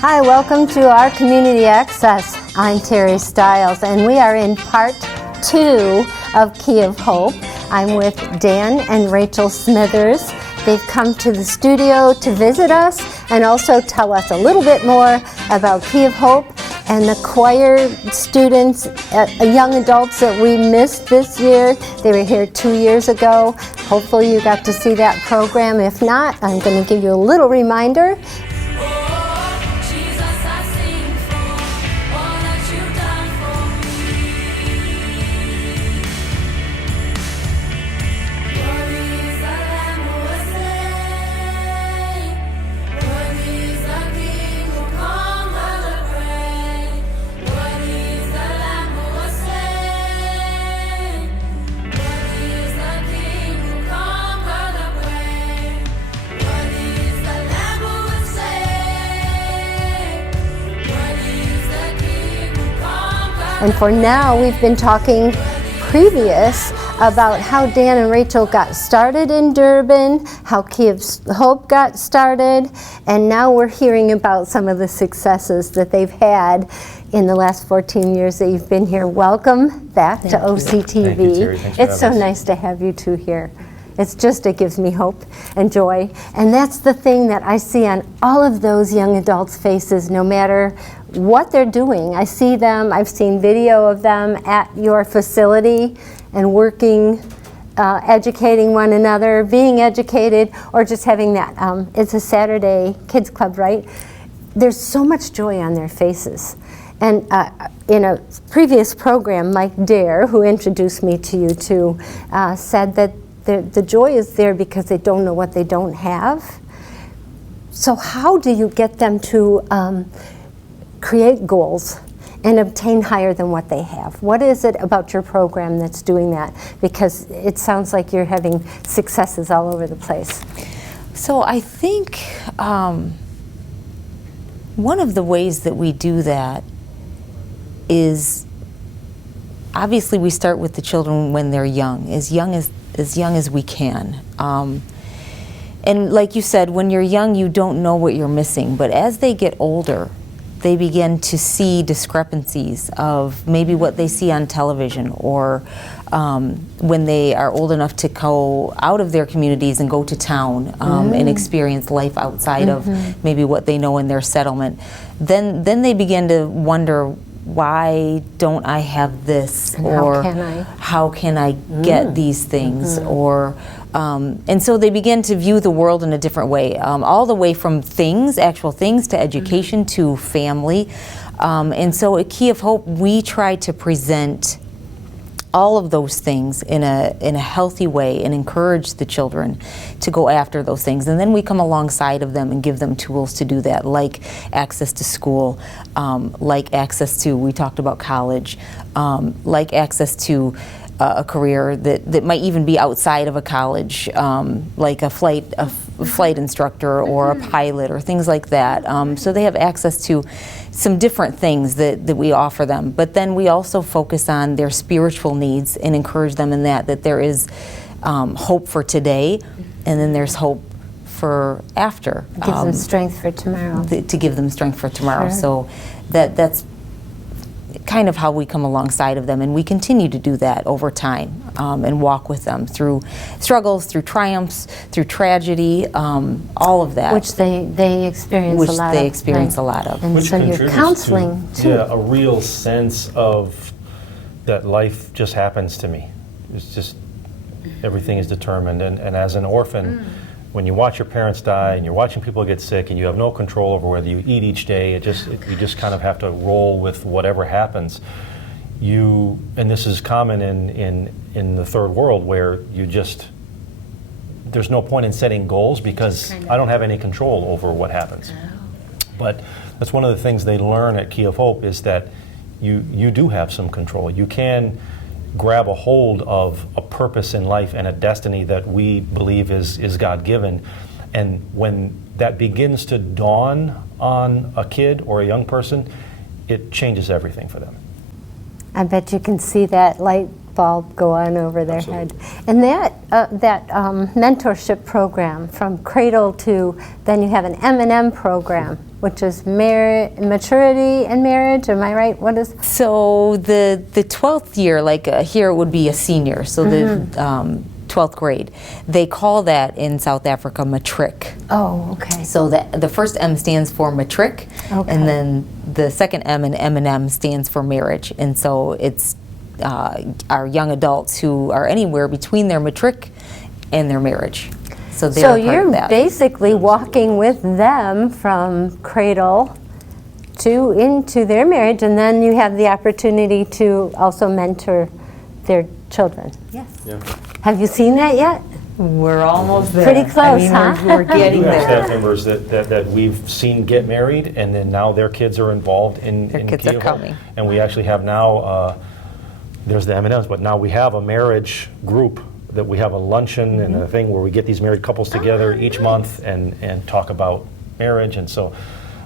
Hi, welcome to our Community Access. I'm Terry Stiles, and we are in part 2 of Key of Hope. I'm with Dan and Rachel Smithers. They've come to the studio to visit us and also tell us a little bit more about Key of Hope and the choir students, young adults that we missed this year. They were here 2 years ago. Hopefully you got to see that program. If not, I'm going to give you a little reminder. And for now, we've been talking previous about how Dan and Rachel got started in Durban, how Key of Hope got started, and now we're hearing about some of the successes that they've had in the last 14 years that you've been here. Welcome back to OCTV. Thank you, Terry. Thanks for It's so having us. nice to have you two here. It gives me hope and joy. And that's the thing that I see on all of those young adults' faces, no matter what they're doing. I see them, I've seen video of them at your facility and working, educating one another, being educated, or just having that, it's a Saturday kids club, right? There's so much joy on their faces. And in a previous program, Mike Dare, who introduced me to you two, said that the joy is there because they don't know what they don't have. So how do you get them to create goals and obtain higher than what they have? What is it about your program that's doing that? Because it sounds like you're having successes all over the place. So I think one of the ways that we do that is, obviously we start with the children when they're young as we can. And like you said, when you're young, you don't know what you're missing. But as they get older, they begin to see discrepancies of maybe what they see on television, or when they are old enough to go out of their communities and go to town and experience life outside of maybe what they know in their settlement. Then they begin to wonder, why don't I have this, And or how can I get these things, or and so they begin to view the world in a different way, all the way from things, actual things, to education, to family. And so at Key of Hope, we try to present all of those things in a healthy way and encourage the children to go after those things. And then we come alongside of them and give them tools to do that, like access to school, like access to, we talked about college, like access to a career that might even be outside of a college, like a flight instructor or a pilot or things like that. So they have access to some different things that we offer them. But then we also focus on their spiritual needs and encourage them in that there is hope for today, and then there's hope for after. It gives them strength for tomorrow. To give them strength for tomorrow. Sure. So that's kind of how we come alongside of them, and we continue to do that over time, and walk with them through struggles, through triumphs, through tragedy, all of that. Which they experience a lot of. Experience a lot of. And Which so you're contributes counseling to, too. yeah, a real sense of that life just happens to me. It's just, everything is determined. And as an orphan, when you watch your parents die and you're watching people get sick and you have no control over whether you eat each day, you just kind of have to roll with whatever happens. And this is common in the third world, where there's no point in setting goals because I don't have any control over what happens. But that's one of the things they learn at Key of Hope, is that you do have some control. You can grab a hold of a purpose in life and a destiny that we believe is God-given. And when that begins to dawn on a kid or a young person, it changes everything for them. I bet you can see that light bulb go on over their head. And that mentorship program from cradle to, then you have an M&M program, which is maturity and marriage. Am I right? What is? So the 12th year, like here it would be a senior, so the 12th grade. They call that in South Africa matric. Oh, okay. So the first M stands for matric, Okay. and then the second M in M&M stands for marriage. And so it's our young adults who are anywhere between their matric and their marriage. So they're So a part you're of that. basically walking with them from cradle to into their marriage, and then you have the opportunity to also mentor their children. Yes. Yeah. Have you seen that yet? We're almost there. Pretty close, huh? We're getting We have there. staff members that we've seen get married, and then now their kids are involved in Their kids are Kiowa. coming. And we actually have now, there's the M&Ms, but now we have a marriage group that we have a luncheon and a thing where we get these married couples together each month and talk about marriage. And so,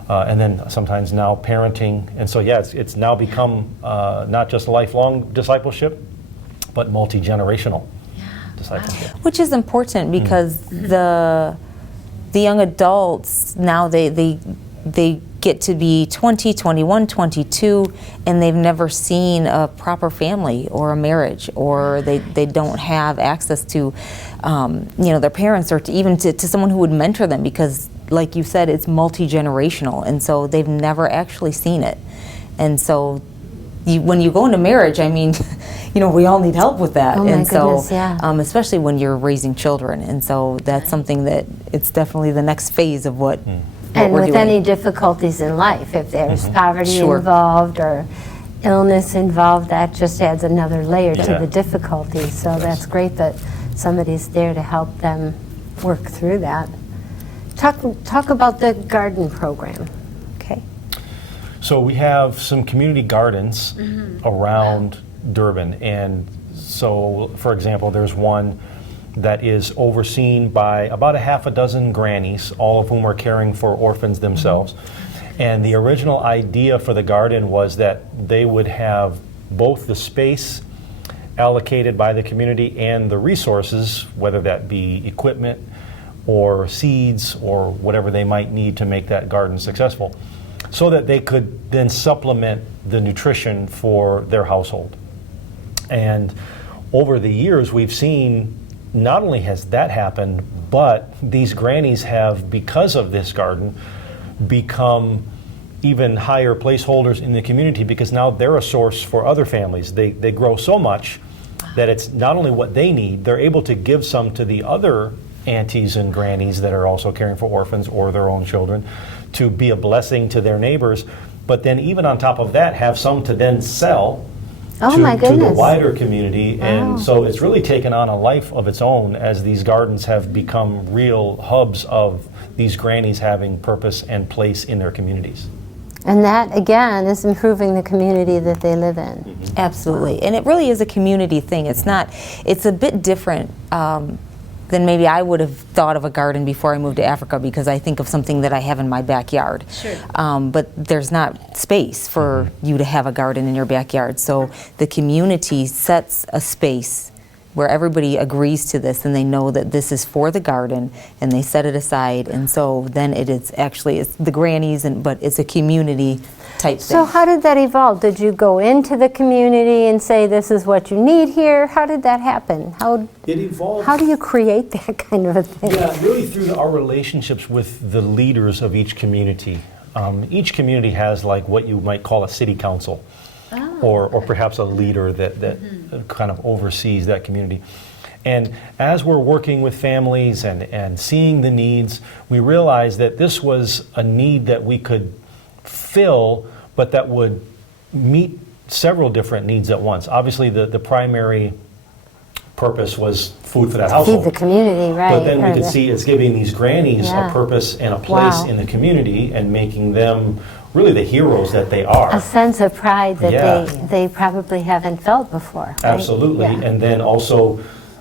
and then sometimes now parenting. And so, yeah, it's now become not just lifelong discipleship, but multi-generational discipleship. Which is important because the young adults now they get to be 20, 21, 22, and they've never seen a proper family or a marriage, or they don't have access to their parents, or to even to someone who would mentor them, because like you said, it's multi-generational, and so they've never actually seen it. And so when you go into marriage, I mean, we all need help with that. Oh my and so, goodness, yeah. especially when you're raising children. And so that's something that it's definitely the next phase of what And we're with doing. any difficulties in life, if there's poverty Sure. involved or illness involved, that just adds another layer to Yeah. the difficulty. So that's great that somebody's there to help them work through that. Talk about the garden program. Okay. So we have some community gardens around Durban, and so, for example, there's one that is overseen by about a half a dozen grannies, all of whom are caring for orphans themselves. And the original idea for the garden was that they would have both the space allocated by the community and the resources, whether that be equipment or seeds or whatever they might need to make that garden successful, so that they could then supplement the nutrition for their household. And over the years, we've seen not only has that happened, but these grannies have, because of this garden, become even higher placeholders in the community, because now they're a source for other families. They grow so much that it's not only what they need, they're able to give some to the other aunties and grannies that are also caring for orphans or their own children, to be a blessing to their neighbors, but then even on top of that, have some to then sell Oh to, my to the goodness. wider community. Wow. And so it's really taken on a life of its own as these gardens have become real hubs of these grannies having purpose and place in their communities. And that, again, is improving the community that they live in. Absolutely. And it really is a community thing. It's a bit different than maybe I would have thought of a garden before I moved to Africa, because I think of something that I have in my backyard. Sure. But there's not space for you to have a garden in your backyard. So the community sets a space where everybody agrees to this, and they know that this is for the garden, and they set it aside. And so then it's the grannies, but it's a community type thing. So how did that evolve? Did you go into the community and say, this is what you need here? How did that happen? It evolved. How do you create that kind of a thing? Yeah, really through our relationships with the leaders of each community. Each community has like what you might call a city council, or perhaps a leader that kind of oversees that community. And as we're working with families and seeing the needs, we realized that this was a need that we could fill, but that would meet several different needs at once. Obviously, the primary purpose was food for that household. Feed the community, right. But then we could see it's giving these grannies Yeah. a purpose and a place Wow. in the community, and making them really the heroes that they are. a sense of pride that Yeah. they probably haven't felt before. Right? Absolutely. Yeah. And then also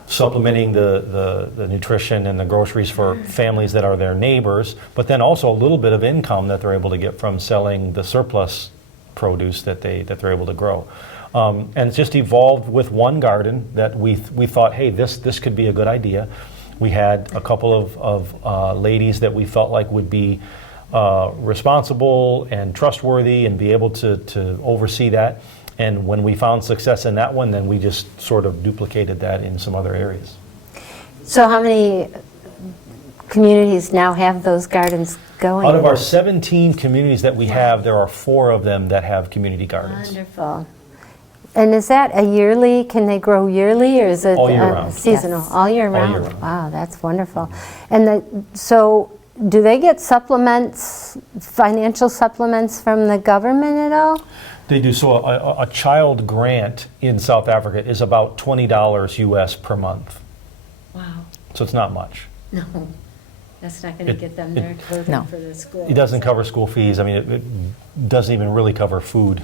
supplementing the nutrition and the groceries for families that are their neighbors, but then also a little bit of income that they're able to get from selling the surplus produce that they're able to grow. And it's just evolved with one garden that we thought, hey, this could be a good idea. We had a couple of ladies that we felt like would be responsible and trustworthy and be able to oversee that. And when we found success in that one, then we just sort of duplicated that in some other areas. So how many communities now have those gardens going? Out of our 17 communities that we have, there are 4 of them that have community gardens. Wonderful. And is that a yearly, can they grow yearly, or is it All year round. seasonal? Yes. All year All round? year round. Wow, that's wonderful. And so do they get supplements, financial supplements from the government at all? They do. So a child grant in South Africa is about $20 US per month. Wow, So it's not much. no, that's not going to It- get them their No. clothing for the school. It doesn't cover school fees. I mean, it doesn't even really cover food,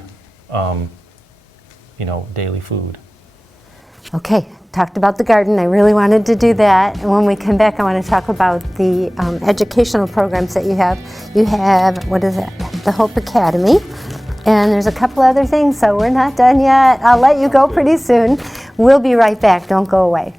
daily food. Okay, talked about the garden. I really wanted to do that. And when we come back, I want to talk about the educational programs that you have. You have, what is it? The Hope Academy. And there's a couple other things, so we're not done yet. I'll let you go pretty soon. We'll be right back. Don't go away.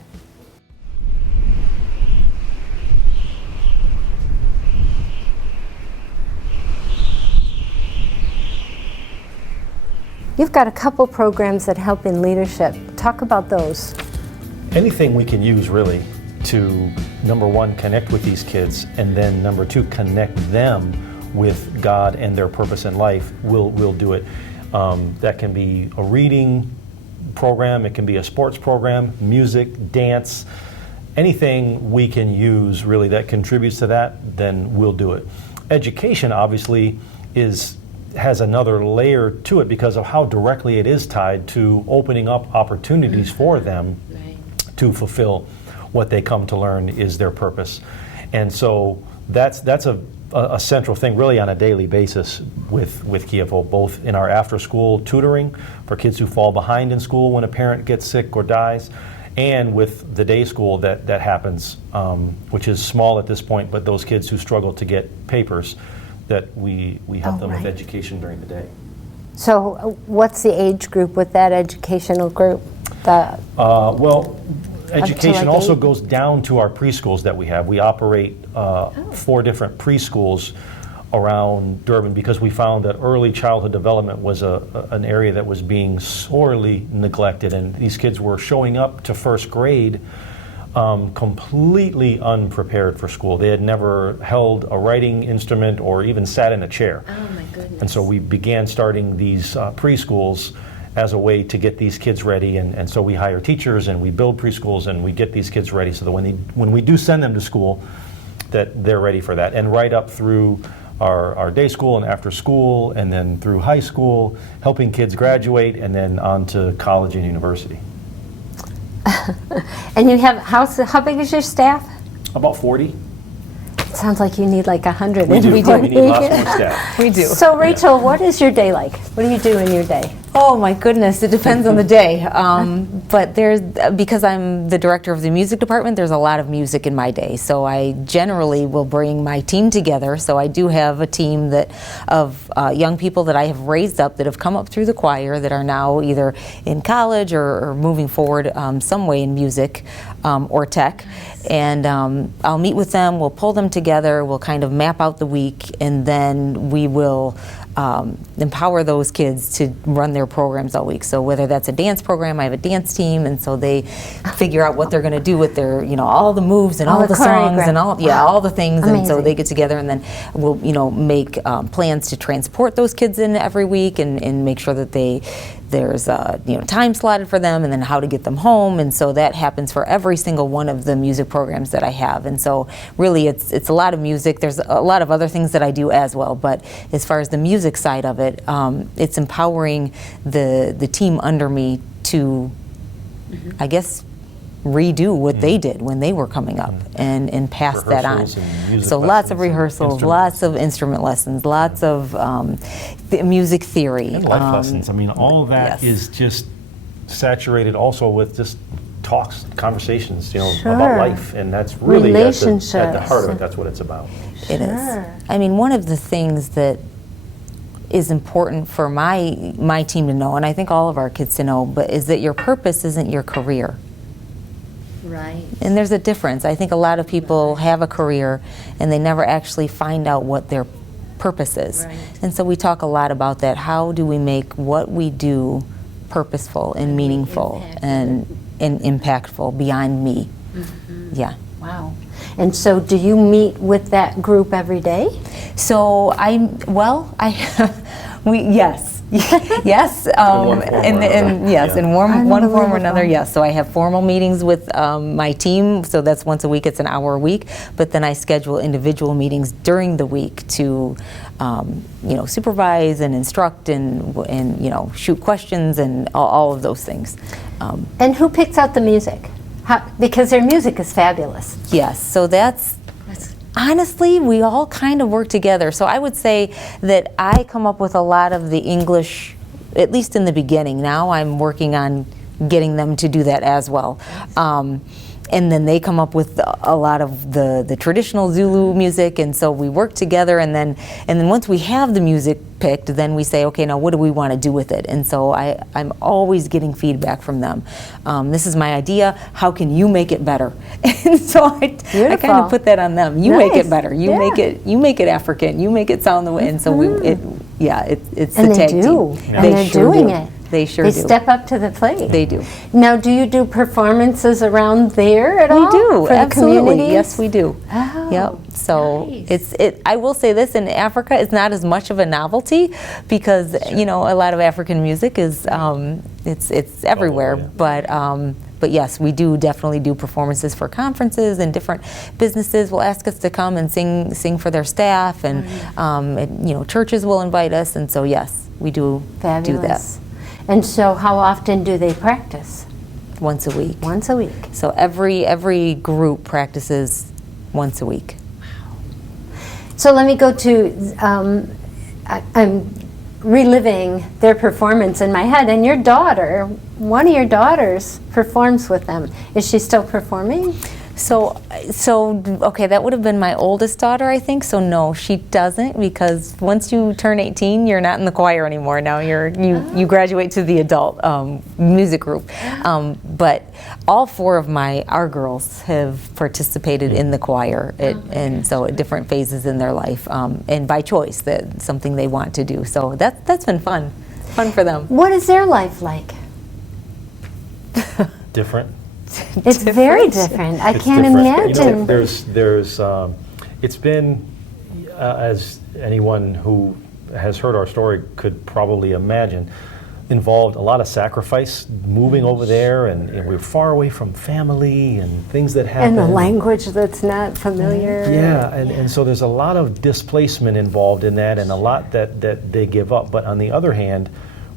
You've got a couple programs that help in leadership. Talk about those. Anything we can use really to, number one, connect with these kids, and then number two, connect them with God and their purpose in life, we'll do it. That can be a reading program, it can be a sports program, music, dance, anything we can use really that contributes to that, then we'll do it. Education obviously has another layer to it because of how directly it is tied to opening up opportunities for them Right. to fulfill what they come to learn is their purpose. And so that's a central thing really on a daily basis with Kiefo, both in our after-school tutoring for kids who fall behind in school when a parent gets sick or dies, and with the day school that happens, which is small at this point, but those kids who struggle to get papers, that we help Oh, them with right. education during the day. So what's the age group with that educational group? Well, education like also 8? goes down to our preschools that we have. We operate 4 different preschools around Durban because we found that early childhood development was an area that was being sorely neglected, and these kids were showing up to first grade completely unprepared for school. They had never held a writing instrument or even sat in a chair. Oh, my goodness. And so we began starting these preschools as a way to get these kids ready, and so we hire teachers and we build preschools and we get these kids ready so that when we do send them to school, that they're ready for that. And right up through our day school and after school, and then through high school, helping kids graduate, and then on to college and university. And you have, how big is your staff? About 40. It sounds like you need like 100. We do. We We need lots more staff. We do. So Rachel, what is your day like? What do you do in your day? Oh my goodness, it depends on the day. But because I'm the director of the music department, there's a lot of music in my day. So I generally will bring my team together. So I do have a team of young people that I have raised up that have come up through the choir that are now either in college or moving forward some way in music or tech. And I'll meet with them, we'll pull them together, we'll kind of map out the week, and then we will empower those kids to run their programs all week. So whether that's a dance program, I have a dance team, and so they figure out what they're going to do with their, all the moves and All all the the songs and choreograph. all the things. And so Amazing. they get together, and then we'll, make plans to transport those kids in every week and make sure that there's time slotted for them, and then how to get them home. And so that happens for every single one of the music programs that I have. And so really it's a lot of music. There's a lot of other things that I do as well, but as far as the music side of it, it's empowering the team under me to, I guess, redo what they did when they were coming up and pass that on. Rehearsals and music So lots of lessons and rehearsals, instrument lots of instrument lessons, lots of music theory. And life lessons. I mean, all of that yes. is just saturated also with just talks, conversations, Sure. about life, and that's really at the Relationships. heart of it. That's what it's about. It Sure. is. I mean, one of the things that is important for my team to know, and I think all of our kids to know, but is that your purpose isn't your career. Right. And there's a difference. I think a lot of people have a career and they never actually find out what their purpose is. Right. And so we talk a lot about that. How do we make what we do purposeful and meaningful and impactful beyond me? Yeah. Wow. And so do you meet with that group every day? So yes. Yes, one form or another. yes, Yeah. in one form or Unbelievable. another, yes. So I have formal meetings with my team, so that's once a week, it's an hour a week, but then I schedule individual meetings during the week to, supervise and instruct and shoot questions and all of those things. And who picks out the music? Because their music is fabulous. Yes, so that's, honestly, we all kind of work together. So I would say that I come up with a lot of the English, at least in the beginning. Now I'm working on getting them to do that as well. And then they come up with a lot of the traditional Zulu music, and so we work together, and then once we have the music picked, then we say, okay, now what do we want to do with it? And so I'm always getting feedback from them. This is my idea, how can you make it better? And so I kind of put that on them. You make Nice. it better, you make it African, you make it sound the way, and so it's And the they tag do. team. And they're sure doing do. it. They sure They do. step up to the plate. They do. Now, do you do performances around there at We all? do, For the absolutely. communities? Yes, we do. Oh, Yep. So nice. I will say this: in Africa, it's not as much of a novelty because a lot of African music is it's everywhere. yeah. But yes, we do definitely do performances for conferences, and different businesses will ask us to come and sing for their staff, and churches will invite us, and so yes, we do do that fabulous. And so how often do they practice? once a week. Once a week. So every group practices once a week. So let me go to, I'm reliving their performance in my head, and your daughter, one of your daughters performs with them. Is she still performing? So okay, that would have been my oldest daughter, I think. So no, she doesn't, because once you turn 18, you're not in the choir anymore. Now you graduate to the adult music group. But all four of our girls have participated in the choir, and so at different phases in their life, and by choice, that's something they want to do. So that's been fun for them. What is their life like? Different. It's very different. I It's can't different. imagine. There's it's been, as anyone who has heard our story could probably imagine, involved a lot of sacrifice moving over there, and we're far away from family and things that happen. And the language that's not familiar. Yeah, and so there's a lot of displacement involved in that, and a lot that they give up. But on the other hand,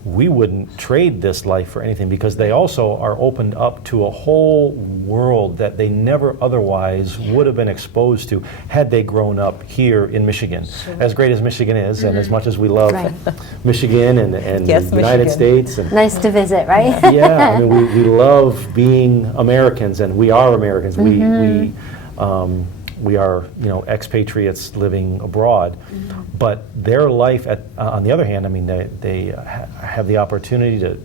we wouldn't trade this life for anything, because they also are opened up to a whole world that they never otherwise would have been exposed to had they grown up here in Michigan. As great as Michigan is, and as much as we love Right. Michigan and Yes, the United Michigan. States. And Nice to visit, right? yeah, I mean, we love being Americans, and we are Americans. We are, expatriates living abroad. But their life, on the other hand, I mean, they have the opportunity to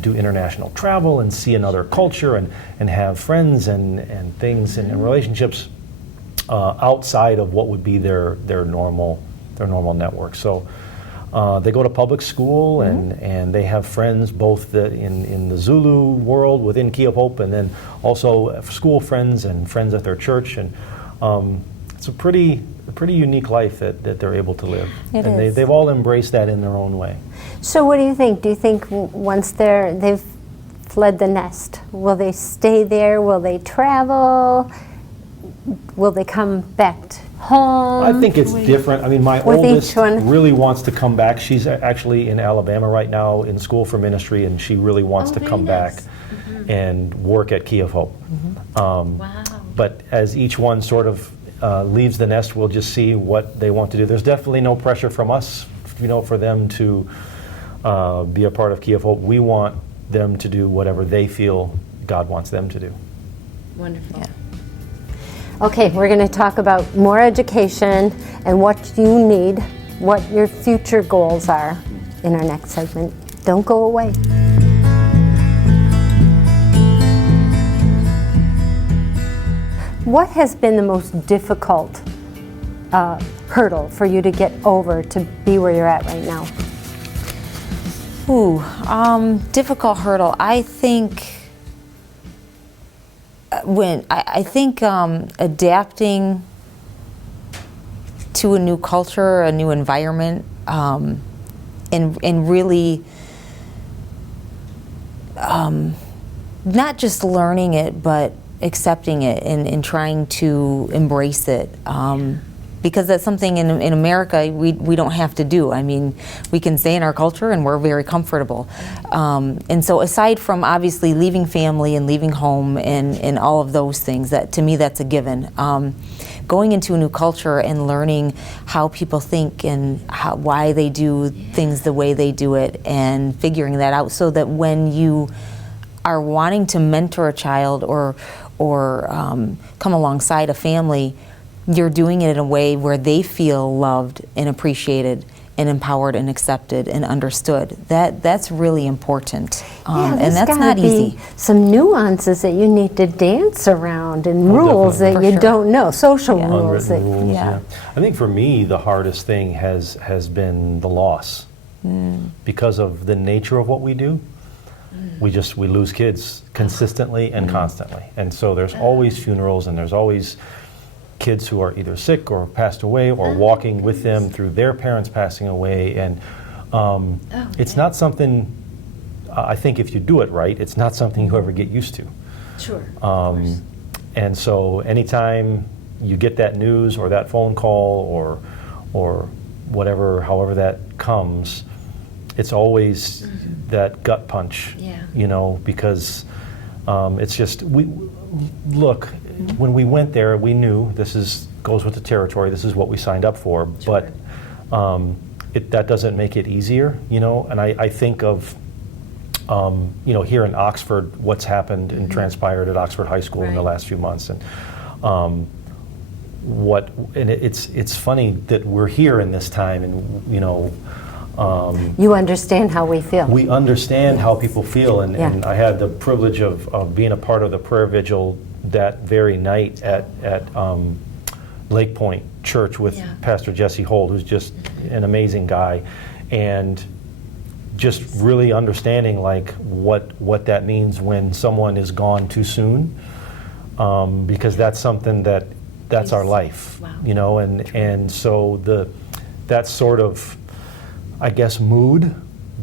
do international travel and see another culture, and have friends and things and relationships outside of what would be their normal network. So they go to public school, and they have friends both in the Zulu world within Key of Hope, and then also school friends and friends at their church. And it's a pretty unique life that they're able to live. It and is. they've all embraced that in their own way. So what do you think? Do you think once they've fled the nest, will they stay there? Will they travel? Will they come back home? I think it's different. I mean, my With each oldest one. really wants to come back. She's actually in Alabama right now in school for ministry, and she really wants to very come nice. back and work at Key of Hope. Wow. But as each one sort of leaves the nest, we'll just see what they want to do. There's definitely no pressure from us, for them to be a part of Key of Hope. We want them to do whatever they feel God wants them to do. Wonderful. Okay, we're going to talk about more education and what you need what your future goals are in our next segment. Don't go away. What has been the most difficult hurdle for you to get over to be where you're at right now? Ooh, difficult hurdle. I think adapting to a new culture, a new environment, and really not just learning it, but accepting it and trying to embrace it. Because that's something in America we don't have to do. I mean, we can stay in our culture and we're very comfortable. And so aside from obviously leaving family and leaving home and all of those things, that to me that's a given. Going into a new culture and learning how people think and why they do things the way they do it, and figuring that out so that when you are wanting to mentor a child or come alongside a family, you're doing it in a way where they feel loved and appreciated and empowered and accepted and understood. That's really important. And that's gotta not be easy. Some nuances that you need to dance around and rules definitely. that For you sure. don't know, social Yeah. rules. Unwritten rules, yeah. yeah. I think for me, the hardest thing has been the loss. Because of the nature of what we do. We lose kids consistently and constantly. And so there's always funerals, and there's always kids who are either sick or passed away, or walking with them through their parents passing away. And it's not something, I think if you do it right, it's not something you ever get used to. Sure, of course. And so anytime you get that news or that phone call or whatever, however that comes, it's always that gut punch, Yeah. you know, because it's just, look, when we went there, we knew goes with the territory, this is what we signed up for, but that doesn't make it easier, you know, and I think of, you know, here in Oxford, what's happened and transpired at Oxford High School in the Right. last few months, and it's funny that we're here in this time, and you know, You understand how we feel. we understand how people feel, and, Yeah. and I had the privilege of being a part of the prayer vigil that very night at Lake Point Church with Yeah. Pastor Jesse Holt, who's just an amazing guy, and just really understanding like what that means when someone is gone too soon, because that's something that's our life, Wow. you know, and so that sort of, I guess, mood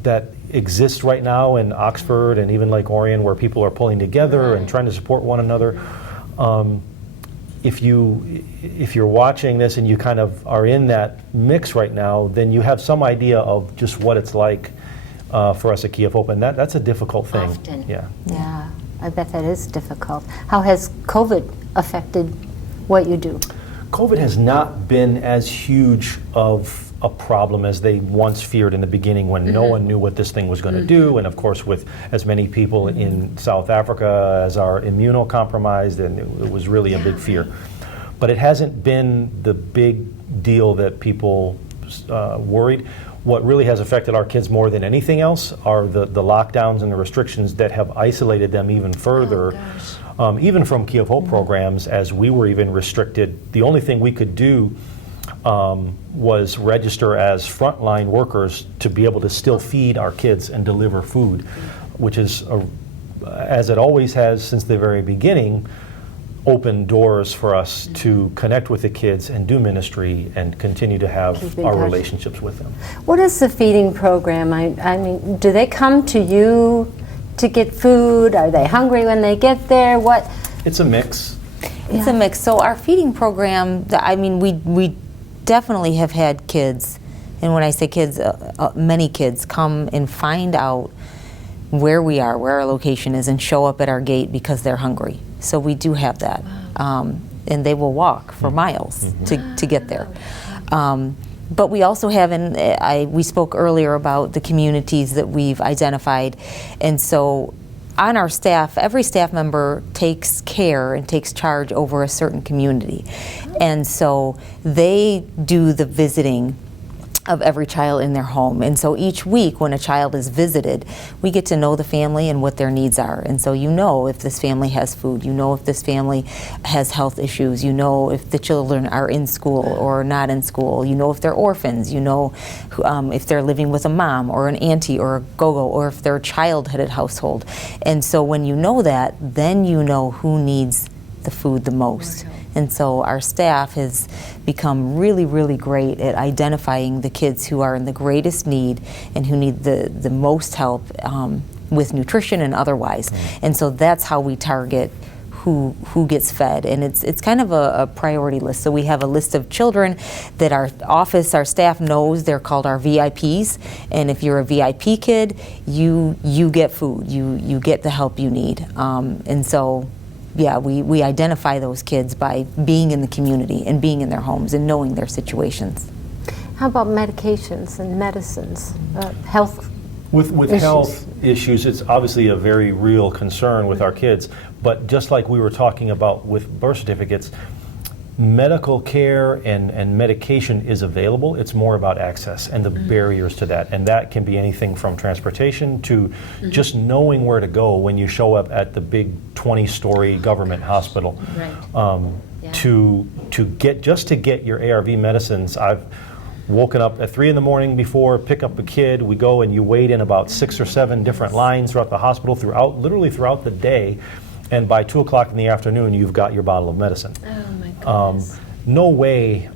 that exists right now in Oxford and even Lake Orion, where people are pulling together and Right. trying to support one another. If you're watching this and you kind of are in that mix right now, then you have some idea of just what it's like for us at Key of Hope, and that's a difficult thing. Often. Yeah. Yeah, I bet that is difficult. How has COVID affected what you do? COVID has not been as huge of a problem as they once feared in the beginning, when no one knew what this thing was going to do, and of course with as many people in South Africa as are immunocompromised, and it was really a big fear. But it hasn't been the big deal that people worried. What really has affected our kids more than anything else are the lockdowns and the restrictions that have isolated them even further. Even from Key of Hope programs, as we were even restricted. The only thing we could do was register as frontline workers to be able to still feed our kids and deliver food, which is, as it always has since the very beginning, opened doors for us to connect with the kids and do ministry and continue to have Keep in our touch. relationships with them. What is the feeding program? I mean, do they come to you to get food? Are they hungry when they get there? What? It's a mix. It's a mix. So our feeding program, I mean, we definitely have had kids, and when I say kids, many kids come and find out where we are, where our location is, and show up at our gate because they're hungry. So we do have that. And they will walk for miles to get there. But we also have, we spoke earlier about the communities that we've identified. And so on our staff, every staff member takes care and takes charge over a certain community. And so they do the visiting of every child in their home. And so each week when a child is visited, we get to know the family and what their needs are. And so you know if this family has food, you know if this family has health issues, you know if the children are in school or not in school, you know if they're orphans, you know if they're living with a mom or an auntie or a go-go, or if they're a child-headed household. And so when you know that, then you know who needs the food the most. And so our staff has become really, really great at identifying the kids who are in the greatest need and who need the most help with nutrition and otherwise. And so that's how we target who gets fed. And it's kind of a priority list. So we have a list of children that our staff knows. They're called our VIPs. And if you're a VIP kid, you get food. You get the help you need. And so yeah, we identify those kids by being in the community and being in their homes and knowing their situations. How about medications and medicines, health? With issues? health issues, it's obviously a very real concern with our kids. But just like we were talking about with birth certificates, medical care and medication is available. It's more about access and the barriers to that. And that can be anything from transportation to just knowing where to go when you show up at the big 20-story government hospital. Right. To get your ARV medicines. I've woken up at 3 in the morning before, pick up a kid, we go and you wait in about 6 or 7 different lines throughout the hospital literally throughout the day. And by 2 o'clock in the afternoon, you've got your bottle of medicine. Oh my goodness. No way,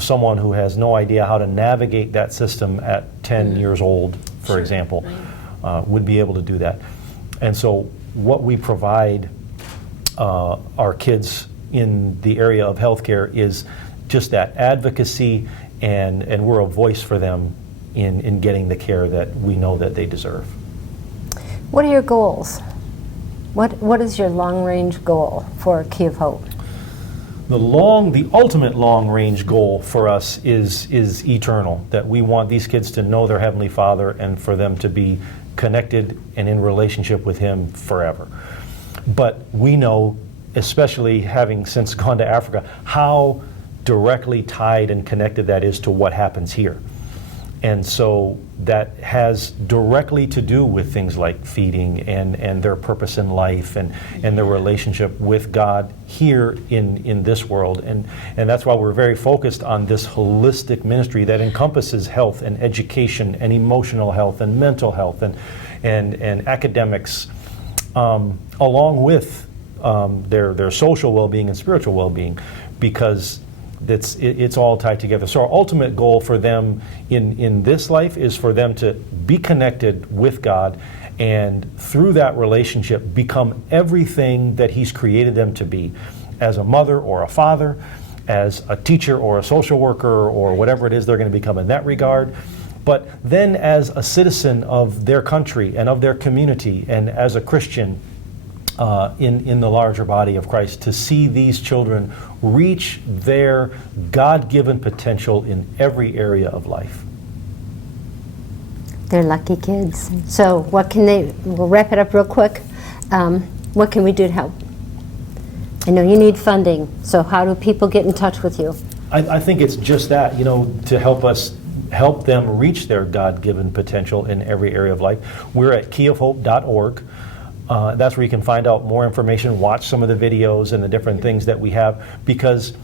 someone who has no idea how to navigate that system at 10 years old, for example, would be able to do that. And so what we provide our kids in the area of healthcare is just that advocacy, and we're a voice for them in getting the care that we know that they deserve. What are your goals? What is your long-range goal for Key of Hope? The ultimate long-range goal for us is eternal, that we want these kids to know their Heavenly Father and for them to be connected and in relationship with Him forever. But we know, especially having since gone to Africa, how directly tied and connected that is to what happens here. And so that has directly to do with things like feeding and their purpose in life and their relationship with God here in this world. And that's why we're very focused on this holistic ministry that encompasses health and education and emotional health and mental health and academics, along with their social well-being and spiritual well-being, because it's all tied together. So our ultimate goal for them in this life is for them to be connected with God, and through that relationship become everything that He's created them to be, as a mother or a father, as a teacher or a social worker, or whatever it is they're going to become in that regard. But then as a citizen of their country and of their community, and as a Christian in the larger body of Christ, to see these children reach their God-given potential in every area of life. They're lucky kids. So we'll wrap it up real quick. What can we do to help? I know you need funding, so how do people get in touch with you? I think it's just that, to help them reach their God-given potential in every area of life. We're at keyofhope.org. That's where you can find out more information, watch some of the videos and the different things that we have, because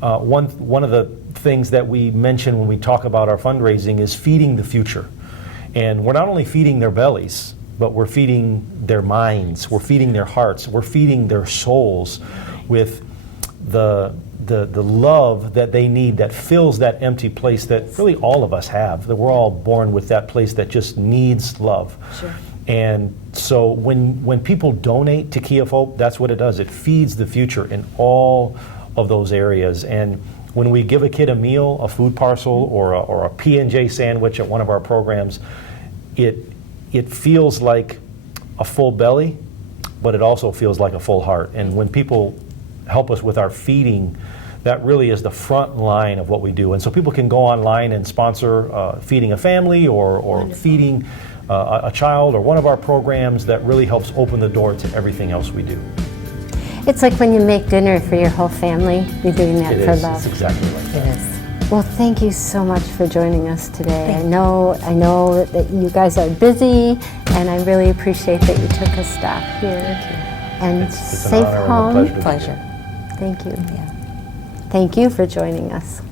one of the things that we mention when we talk about our fundraising is feeding the future. And we're not only feeding their bellies, but we're feeding their minds, we're feeding their hearts, we're feeding their souls with the love that they need, that fills that empty place that really all of us have, that we're all born with that place that just needs love. Sure. And so when people donate to Key of Hope, that's what it does. It feeds the future in all of those areas. And when we give a kid a meal, a food parcel, or a P&J sandwich at one of our programs, it feels like a full belly, but it also feels like a full heart. And when people help us with our feeding, that really is the front line of what we do. And so people can go online and sponsor feeding a family or feeding a child, or one of our programs that really helps open the door to everything else we do. It's like when you make dinner for your whole family, you're doing that It for is. love. It's exactly like that. It is. Well, thank you so much for joining us today. Thank I know that you guys are busy, and I really appreciate that you took a stop here. And It's an safe honor and a home. pleasure to be here. Pleasure. Thank you. Yeah. Thank you for joining us.